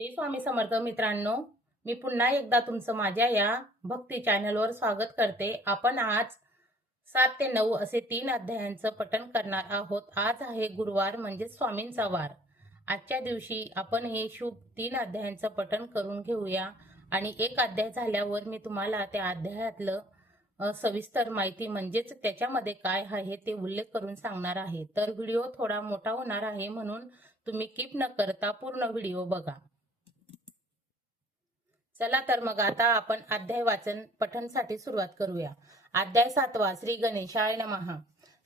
श्री स्वामी समर्थ मित्रांनो मी पुन्हा एकदा तुमचं माझ्या या भक्ती चॅनलवर स्वागत करते. आपण आज सात ते नऊ असे तीन अध्यायांचं पठण करणार आहोत. आज आहे गुरुवार म्हणजे स्वामींचा वार. आजच्या दिवशी आपण हे शुभ तीन अध्यायांचं पठण करून घेऊया. आणि एक अध्याय झाल्यावर मी तुम्हाला त्या अध्यायातलं सविस्तर माहिती म्हणजेच त्याच्यामध्ये काय आहे ते उल्लेख करून सांगणार आहे. तर व्हिडिओ थोडा मोठा होणार आहे म्हणून तुम्ही किप न करता पूर्ण व्हिडिओ बघा. चला तर मग आता आपण अध्याय वाचन पठणसाठी सुरुवात करूया. अध्याय सातवा श्री गणेशाय नमः.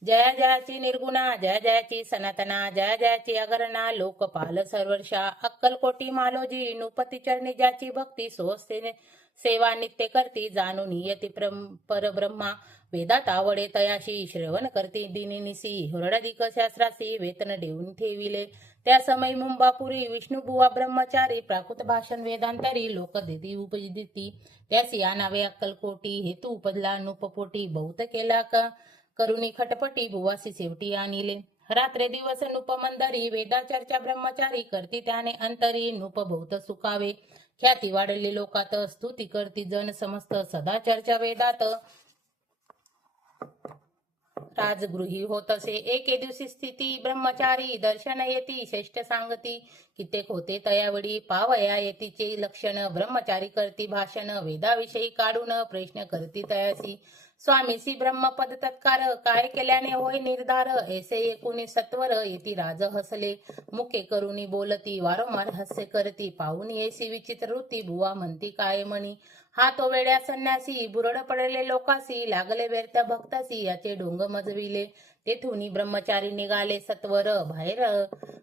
जया जयाची निर्गुणा जया जयाची सनातना जया जयाची अगरणा लोकपाल सर्वर्षा अक्कलकोटी मालोजी नुपती चरणी ज्याची भक्ती सोस्ते सेवा नित्य करती जाणून यती परब्रह्मा वेदात आवडे तयाशी श्रवण करती दिनिनिसी हुरडाधिक शास्त्रासी वेतन देऊन ठेविले. त्या समय मुंबापुरी विष्णुबुवा ब्रह्मचारी प्राकृत भाषण वेदांतरी लोक देती उपजिती त्यासी या नावे अक्कलकोटी हेतू उपजला नुपपोटी बहुत केला का करुणी खटपटी बुवासी शेवटी आणिले. रात्रे दिवस नुपमंदरी वेदा चर्चा ब्रह्मचारी करती त्याने अंतरी नुप बहुत सुखावे. ख्याती वाढली लोकात स्तुती करती जन समस्त सदा चर्चा वेदात. राजगृही होत असे. एके दिवशी स्थिती ब्रह्मचारी दर्शन येती श्रेष्ठ सांगती कित्येक होते तयावेळी पावया येतीचे लक्षण. ब्रह्मचारी करती भाषण वेदाविषयी काढून प्रश्न करती तयासी. स्वामीसी ब्रह्मपद तत्कार काय केल्याने होय निर्धार? ऐसे एकुणी सत्वर येती राज हसले. मुके करुणी बोलती वारंवार हास्य करती. पाहून येसी विचित्र वृत्ती बुवा म्हणती काय म्हणी? हा तो वेड्या संन्यासी बुरड पडले लोकासी लागले व्यर्थ भक्तासी याचे डोंग मजविले. तेथून ब्रह्मचारी निघाले सत्वर बाहेर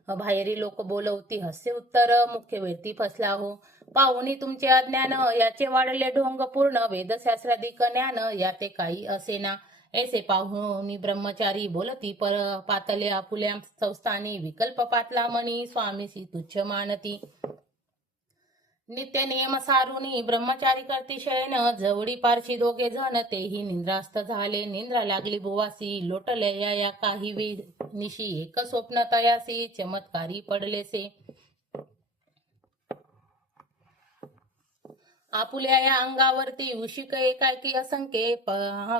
बाहेरी लोक बोलवती हास्य उत्तर मुख्य वेळती फसला हो. पाहुणी तुमचे अज्ञान याचे वाढले ढोंग पूर्ण वेदशास्त्राधिक ज्ञान याते काही असेना ऐसे पाहुणी ब्रह्मचारी बोलती पर पातले आपुल्या संस्थानी विकल्प पातला मणी स्वामीसी तुच्छ मानती. नित्य नियम सारुनी ब्रह्मचारी करती शयन. जवळी पारशी दोघे जण तेही निंद्रास्त झाले. निंद्रा लागली बुवासी लोटले या या काही वेद. निशी एक स्वप्न तयासी चमत्कारी पडलेसे. आपुल्या या अंगावरती उशिक एकाएकी असंख्ये.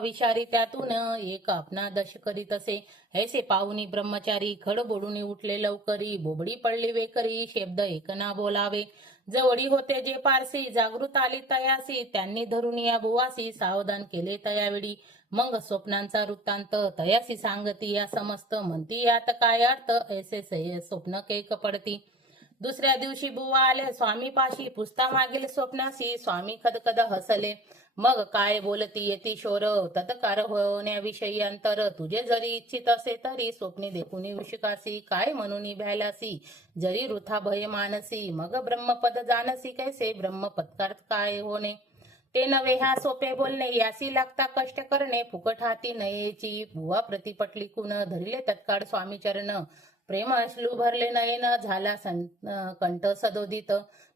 विषारी त्यातून एक आपणा दश करीत असे ऐसे पाहुनी ब्रह्मचारी खड बोडून उठले लवकरी. बोबडी पडली वेकरी शब्द एक ना बोलावे. जवळी होते जे पारसी जागृत आली तयासी त्यांनी धरून या बुवासी सावधान केले तयावेळी. मग स्वप्नांचा वृत्तांत तयासी सांगती या समस्त म्हणती यात काय अर्थ? ऐसे सय- स्वप्न केक पडती. दुसऱ्या दिवशी बुवा आले स्वामी पाशी पुस्ता मागील स्वप्नासी स्वामी खदखद हसले. मग काय बोलती येती शोर तत्कार होण्याविषयी अंतर? तुझे जरी इच्छित असे तरी स्वप्ने देखून विषकासी काय म्हणून भ्यालासी जरी वृथा भय मानसी मग ब्रह्मपद जानसी कैसे? ब्रह्मपत्कार काय होणे? ते नव्हे ह्या सोपे बोलणे यासी लागता कष्ट करणे फुकट हाती नयेची बुवा प्रतिपटली कुण धरिले तत्काळ स्वामी चरण प्रेम अश्लू भरले नयन झाला कंठ सदोदित.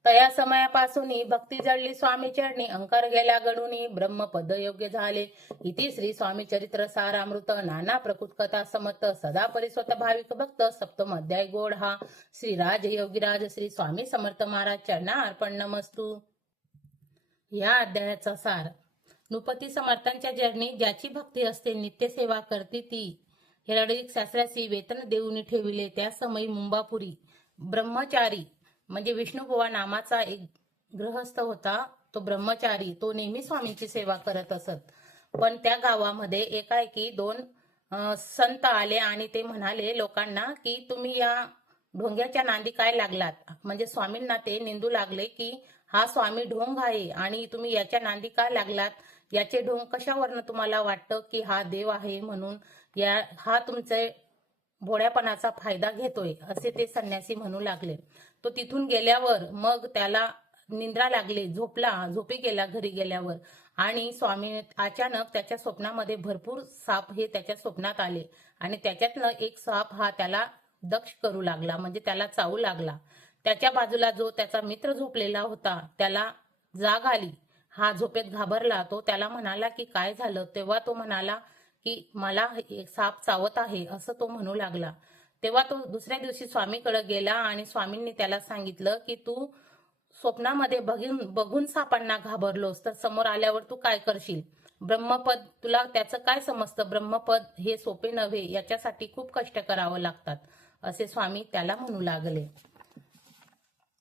तया समयापासून भक्ती जडली स्वामी चरणी अंकार गेल्या गडुनी ब्रह्मपद योग्य झाले. इति श्री स्वामी चरित्र सारामृत नाना प्रकृत कथा समत सदा परिस्वत भाविक भक्त सप्तम अध्याय गोड हा. श्री राज योगीराज श्री स्वामी समर्थ महाराज चरणा अर्पण नमस्तू. या अध्यायाचा सार. नृपती समर्थांच्या जर्नी ज्याची भक्ती असते नित्यसेवा करते ती. हिरडिक शास्त्रासी वेतन देऊन ठेविले त्या समयी मुंबापुरी ब्रह्मचारी म्हणजे विष्णुबुवा नामाचा एक गृहस्थ होता. तो ब्रह्मचारी तो नेहमी स्वामींची सेवा करत असत. पण त्या गावामध्ये एकाएकी दोन संत आले आणि ते म्हणाले लोकांना की तुम्ही या ढोंग्याच्या नांदी काय लागलात? म्हणजे स्वामींना ते निंदू लागले की हा स्वामी ढोंग आहे आणि तुम्ही याच्या नांदी काय लागलात? याचे ढोंग कशावरनं तुम्हाला वाटतं की हा देव आहे म्हणून या हा तुमचे भोळ्यापणाचा फायदा घेतोय असे ते संन्यासी म्हणू लागले. तो तिथून गेल्यावर मग त्याला निंद्रा लागले झोपला झोपी गेला घरी गेल्यावर. आणि स्वामी अचानक त्याच्या स्वप्नामध्ये भरपूर साप हे त्याच्या स्वप्नात आले. आणि त्याच्यातनं एक साप हा त्याला दक्ष करू लागला म्हणजे त्याला चावू लागला. त्याच्या बाजूला जो त्याचा मित्र झोपलेला होता त्याला जाग आली. हा झोपेत घाबरला. तो त्याला म्हणाला की काय झालं? तेव्हा तो म्हणाला की मला एक साप चावत आहे असं तो म्हणू लागला. तेव्हा तो दुसऱ्या दिवशी स्वामीकडे गेला आणि स्वामींनी त्याला सांगितलं की तू स्वप्नामध्ये बघून बघून सापांना घाबरलोस तर समोर आल्यावर तू काय करशील? ब्रह्मपद तुला त्याचं काय समजतं? ब्रह्मपद हे सोपे नव्हे याच्यासाठी खूप कष्ट करावं लागतात असे स्वामी त्याला म्हणू लागले.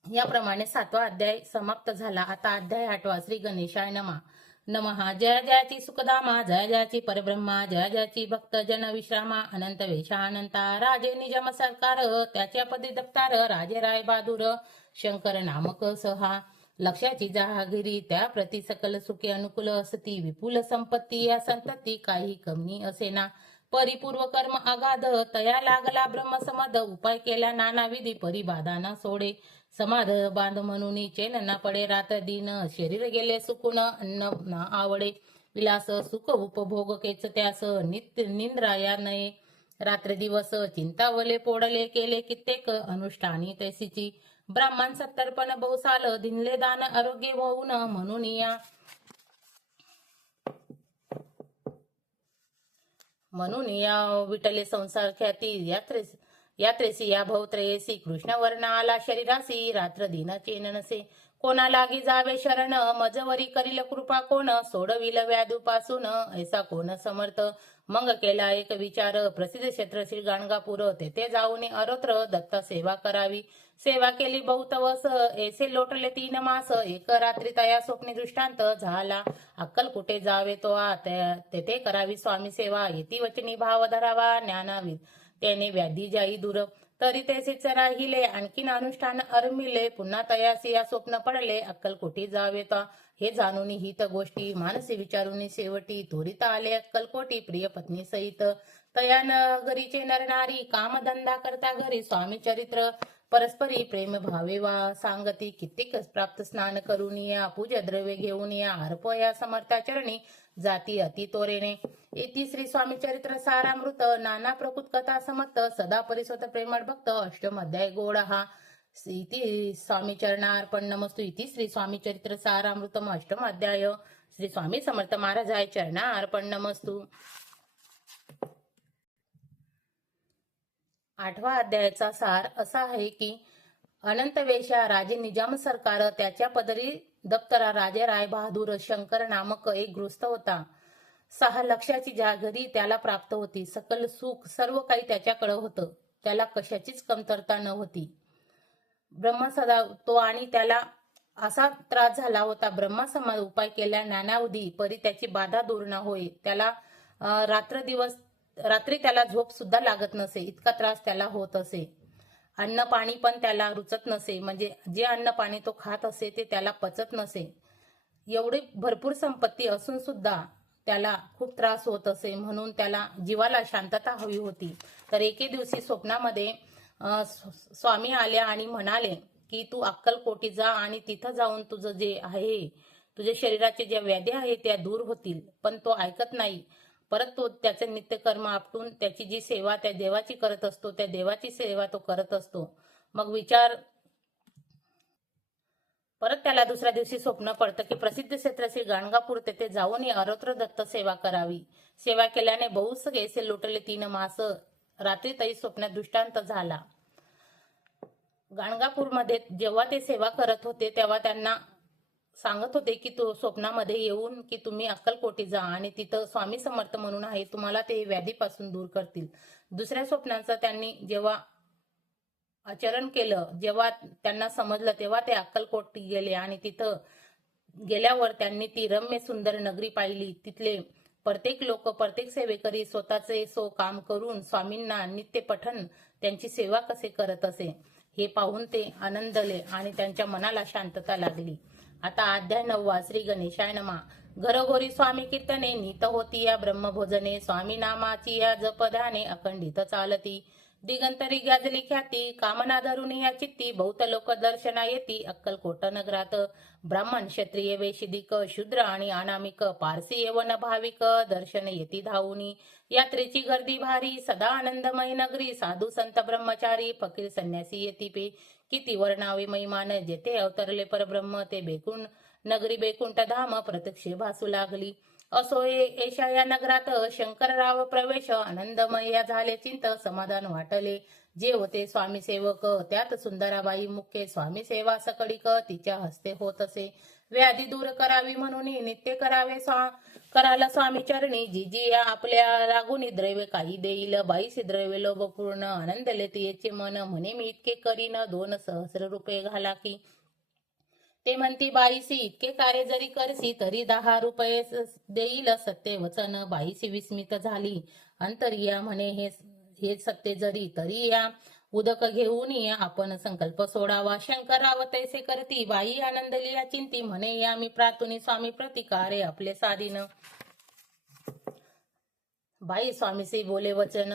याप्रमाणे सातवा अध्याय समाप्त झाला. आता अध्याय आठवा श्री गणेशाय नमा. नमहा जय जयाची सुखदामा जय जयाची परब्रह्मा जय जयाची भक्त जन विश्रामा अनंत वेशा अनंता राजे निजम सरकार त्याच्या पदी दप्तार राजे राय बहादूर शंकर नामक सहा। लक्षाची जहागिरी त्या प्रति सकल सुखे अनुकूल असती विपुल संपत्ती या संतती काही कमी असेना। परिपूर्व कर्म अगाध तया लागला ब्रह्मसमाध उपाय केला नानाविधी परिबाधाना सोडे। समाध बांध म्हणून चेन न पडे. रात दिन शरीर गेले सुकून अन्न आवडे. विलास सुख उपभोग केच त्यास नित्य निंद्रा या नये. रात्र दिवस चिंतावले पोडले केले कित्येक अनुष्ठानी तैसीची. ब्राह्मण सत्तरपण बहुसाल दिनले दान आरोग्य होऊन म्हणून या. म्हणून या विटले संसार ख्याती यात्रे यात्रेसी या भवत्रयेसी कृष्ण वर्ण आला शरीरासी रात्र दिन चेन नसे कोणा लागी जावे शरण मजवरी करील कृपा कोण सोडविल व्याधूपासून ऐसा कोण समर्थ? मग केला एक विचार प्रसिद्ध क्षेत्र श्री गाणगापूर तेथे जाऊन अरोत्र दत्त सेवा करावी. सेवा केली बहुत वस ऐसे लोटले तीन मास एक रात्री तया स्वप्ने दृष्टांत झाला. अक्कल कुठे जावे तो आ तेथे करावी स्वामी सेवा येती वचनी भाव धरावा ज्ञानावी त्याने व्याधी जाई दूर. तरी तेसीच राहिले. आणखीन अनुष्ठान अरमिले पुन्हा तयासी. या स्वप्न पडले. अक्कल कोटी जावे हे जाणून हित गोष्टी मानसी विचारून शेवटी त्वरित आले अक्कलकोटी प्रिय पत्नी सहित. तया नगरीचे नरनारी कामधंदा करता घरी. स्वामी चरित्र परस्परी प्रेम भावे वा. सांगती कित्येक प्राप्त स्नान करून या. पूजा द्रव्य घेऊन या. अर्प या समर्था चरणी. जाती अति तोरेने. इति श्री स्वामी चरित्र सारामृत नाना प्रकृत कथा समत सदा परिसत प्रेमळ भक्त अष्टम अध्याय गोड हा इति स्वामी चरणार्पण नमस्तु. इति श्री स्वामी चरित्र सारामृतम अष्टम अध्याय. श्री स्वामी समर्थ महाराज चरणार्पण नमस्तु. आठवा अध्यायाचा सार असा आहे की अनंत वेशा राजे निजाम सरकार त्याच्या पदरी दप्तरा राजे राय बहादूर शंकर नामक एक गृहस्थ होता. सहा लक्षाची जागरी त्याला प्राप्त होती. सकल सुख सर्व काही त्याच्याकडे होतं. त्याला कशाचीच कमतरता न होती. ब्रह्म सदा तो आणि त्याला असा त्रास झाला होता. ब्रह्मसमाज उपाय केल्या नानावधी परी त्याची बाधा दूर न होई. त्याला रात्र दिवस रात्री त्याला झोप सुद्धा लागत नसे. इतका त्रास त्याला होत असे. अन्न पाणी पण त्याला रुचत नसे. म्हणजे जे अन्न पाणी तो खात असे ते त्याला पचत नसे. एवढी भरपूर संपत्ती असून सुद्धा त्याला खूप त्रास होत असे. म्हणून त्याला जीवाला शांतता हवी होती. तर एके दिवशी स्वप्नामध्ये स्व- स्वामी आल्या आणि म्हणाले की तू अक्कलकोटी जा आणि तिथं जाऊन तुझं जे आहे तुझ्या शरीराचे ज्या व्याधी आहे त्या दूर होतील. पण तो ऐकत नाही. परत तो त्याचे नित्यकर्म आपटून त्याची जी सेवा त्या देवाची करत असतो त्या देवाची सेवा तो करत असतो. मग विचार परत त्याला दुसऱ्या दिवशी स्वप्न पडतं की प्रसिद्ध क्षेत्र श्री गाणगापूर तेथे जाऊन अरोत्र दत्त सेवा करावी. सेवा केल्याने बहुस गेसे लुटले तीन मास. रात्री तरी स्वप्नात दृष्टांत झाला. गाणगापूरमध्ये जेव्हा ते सेवा करत होते तेव्हा त्यांना सांगत होते की तो स्वप्नामध्ये येऊन की तुम्ही अक्कलकोटी जा आणि तिथं स्वामी समर्थ म्हणून आहे तुम्हाला ते व्याधीपासून दूर करतील. दुसऱ्या स्वप्नाचं त्यांनी जेव्हा आचरण केलं जेव्हा त्यांना समजलं तेव्हा ते अक्कलकोटी गेले आणि तिथं गेल्यावर त्यांनी ती रम्य सुंदर नगरी पाहिली. तिथले प्रत्येक लोक प्रत्येक सेवेकरी स्वतःचे सो काम करून स्वामींना नित्य पठण त्यांची सेवा कसे करत असे हे पाहून ते आनंदले आणि त्यांच्या मनाला शांतता लागली. आता अध्याय नववा श्री गणेशाय नमा. घरोघरी स्वामी कीर्तने नीत होती या ब्रह्मभोजने स्वामी नामाची या जपधाने अखंडित चालती. दिगंतरी गाजली ख्याती कामना धरून या चित्ती बहुत लोक दर्शना येती अक्कलकोट नगरात. ब्राह्मण क्षत्रिय वेशिदिक शूद्र आणि अनामिक पारसी येवन भाविक दर्शन येती धावुनी. यात्रेची गर्दी भारी सदा आनंदमय नगरी साधू संत ब्रह्मचारी फकीर संन्यासी येती पे. किती वर्णावे महिमान जेथे अवतरले परब्रह्म ते बेकुण नगरी बेकुंठ धाम प्रत्यक्षे भासू लागली. असो एशा या नगरात शंकरराव प्रवेश आनंदमय झाले चिंत समाधान वाटले. जे होते स्वामी सेवक त्यात सुंदराबाई मुख्य. स्वामी सेवा सकळीक तिच्या हस्ते होत असे. व्याधी दूर करावी म्हणून नित्य करावे स्वा. कराला स्वामी चरणी जी या आपल्या लागून द्रव्य काही देईल बाईस द्रव्य लोभ पूर्ण आनंद लेते मन म्हणे मी इतके करीन दोन सहस्र रुपये घाला की. ते म्हणती बाईसी इतके कार्य जरी करसी तरी दहा रुपये देईल सत्य वचन बाईसी विस्मित झाली. अंतरिया म्हणे हे हे सत्य जरी तरी या उदक घेऊन आपण संकल्प सोडावा. शंकराव तैसे करती बाई आनंदली या चिंती म्हणे या मी प्रातुनी स्वामी प्रतिकारे आपले साधीन. बाई स्वामीसी बोले वचन.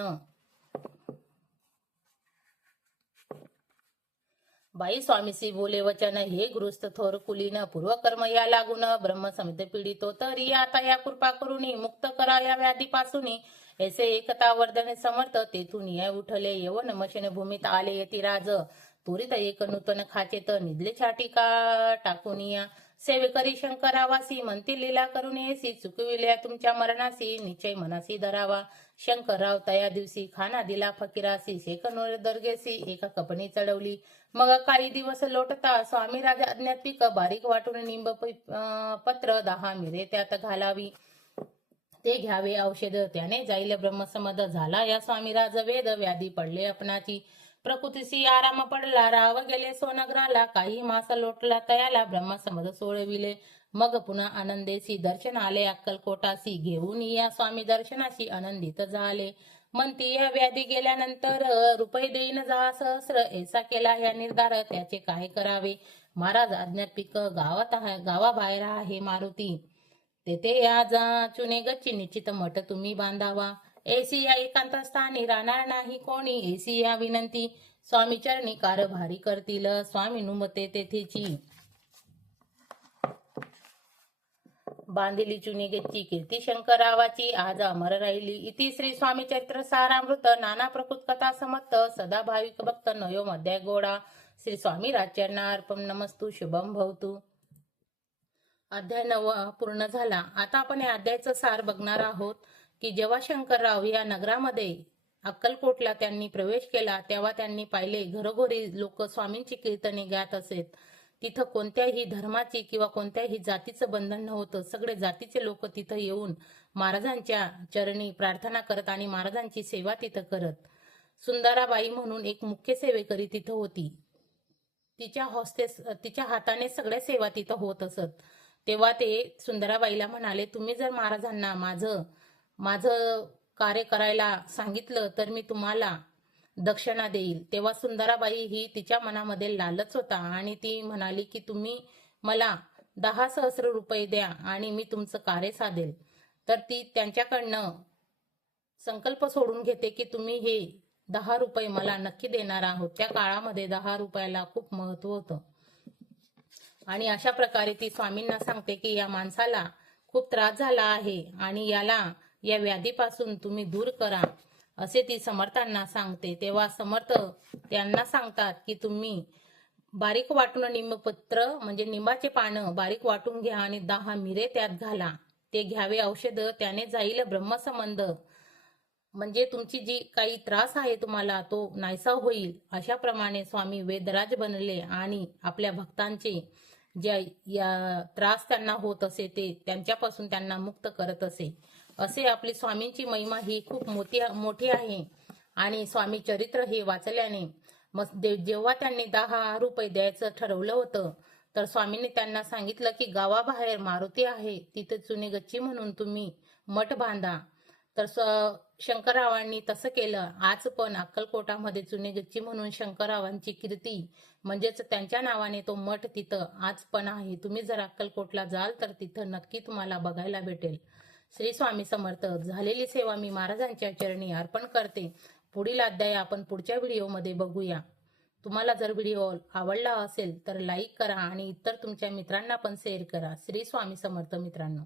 बाई स्वामीसी बोले वचन हे गृस्त थोर कुलीन पूर्वकर्म या लागून ब्रह्म समित पीडितो तरी आता या कृपा करून मुक्त करा या व्याधीपासून ऐसे एकता वर्धने समर्थ तेथून या उठले येवन मशन भूमीत आले यती राज. त्वरित एक नूतन खाचेत निधले छाटिका टाकून या. सेवे करी शंकरावासी म्हणती लीला करून येसी. चुकविल्या तुमच्या मरणासी निश्चय मनासी धरावा. शंकरराव तया दिवशी खाना दिला फकीरासी. शेकनोर दर्गेसी एका कपणी चढवली. मग काही दिवस लोटता स्वामी राजा अज्ञात पिक बारीक वाटून निंब पत्र दहा मिरे त्यात घालावी. ते घ्यावे औषध त्याने जाईल. ब्रह्मसमद झाला या स्वामी राज वेद व्याधी पडले आपणाची. प्रकृतीशी आराम पडला राव गेले सोनग्राला. काही मास लोटला तयाला ब्रह्मसमद सोळविले मग पुन्हा आनंदेसी दर्शन आले. अक्कलकोटासी घेऊन या स्वामी दर्शनाशी आनंदित झाले. म्हणती या व्याधी गेल्यानंतर रुपये देईन जा सहस्र. ऐसा केला या निर्धार त्याचे काय करावे? महाराज अज्ञापिक गावात आहे गावाबाहेर आहे मारुती. तेथे या जा चुने गच्ची निश्चित मठ तुम्ही बांधावा. एसी या एकांत स्थानी राहणार नाही कोणी. एसी या विनंती स्वामी चरणी कारभारी करतील. स्वामी नुमते तेथेची. बांधिली चुनी गच्ची कीर्ती शंकरावाची. आज अमर राहिली. इति श्री स्वामी चरित्र सारामृत. नाना प्रकृत कथा समत्त सदा भाविक भक्त. नयो मध्याय गोडा. श्री स्वामी राजचरणा अर्पण नमस्तू. शुभम भवतु. अध्याय नव पूर्ण झाला. आता आपण या अध्यायाचं सार बघणार आहोत की जेव्हा शंकरराव या नगरामध्ये अक्कलकोटला त्यांनी प्रवेश केला तेव्हा त्यांनी पाहिले घरोघरी लोक स्वामींची कीर्तने गात असेत. तिथं कोणत्याही धर्माची किंवा कोणत्याही जातीचं बंधन नव्हतं. सगळे जातीचे लोक तिथं येऊन महाराजांच्या चरणी प्रार्थना करत आणि महाराजांची सेवा तिथं करत. सुंदराबाई म्हणून एक मुख्य सेवेकरी तिथं होती. तिच्या हॉस्टेस तिच्या हाताने सगळ्या सेवा तिथं होत असत. तेव्हा ते सुंदराबाईला म्हणाले तुम्ही जर महाराजांना माझं माझं कार्य करायला सांगितलं तर मी तुम्हाला दक्षिणा देईल. तेव्हा सुंदराबाई ही तिच्या मनामध्ये लालच होता आणि ती म्हणाली की तुम्ही मला दहा सहस्र रुपये द्या आणि मी तुमचं कार्य साधेल. तर ती त्यांच्याकडनं संकल्प सोडून घेते की तुम्ही हे दहा रुपये मला नक्की देणार आहोत. त्या काळामध्ये दहा रुपयाला खूप महत्त्व होतं. आणि अशा प्रकारे ती स्वामींना सांगते की या माणसाला खूप त्रास झाला आहे आणि याला या व्याधीपासून तुम्ही दूर करा असे ती समर्थांना सांगते. तेव्हा समर्थ त्यांना सांगतात की तुम्ही बारीक वाटून निंबपत्र म्हणजे निंबाचे पानं बारीक वाटून घ्या आणि दहा मिरे त्यात घाला. ते घ्यावे औषध त्याने जाईल ब्रह्मसंबंध. म्हणजे तुमची जी काही त्रास आहे तुम्हाला तो नाहीसा होईल. अशाप्रमाणे स्वामी वेदराज बनले आणि आपल्या भक्तांचे ज्या या त्रास त्यांना होत असे ते त्यांच्यापासून त्यांना मुक्त करत असे. असे आपली स्वामींची महिमा ही खूप मोठी मोठी आहे. आणि स्वामी चरित्र हे वाचल्याने मग दे- जेव्हा त्यांनी दहा रुपये द्यायचं ठरवलं होतं तर स्वामींनी त्यांना सांगितलं की गावाबाहेर मारुती आहे. तिथे चुनी गच्ची म्हणून तुम्ही मठ बांधा. तर शंकररावांनी तसं केलं. आज पण अक्कलकोटामध्ये जुनेगच्ची म्हणून शंकररावांची कीर्ती म्हणजेच त्यांच्या नावाने तो मठ तिथं आज पण आहे. तुम्ही जर अक्कलकोटला जाल तर तिथं नक्की तुम्हाला बघायला भेटेल. श्री स्वामी समर्थ झालेली सेवा मी महाराजांच्या चरणी अर्पण करते. पुढील अध्याय आपण पुढच्या व्हिडिओमध्ये बघूया. तुम्हाला जर व्हिडिओ आवडला असेल तर लाईक करा आणि इतर तुमच्या मित्रांना पण शेअर करा. श्री स्वामी समर्थ मित्रांनो.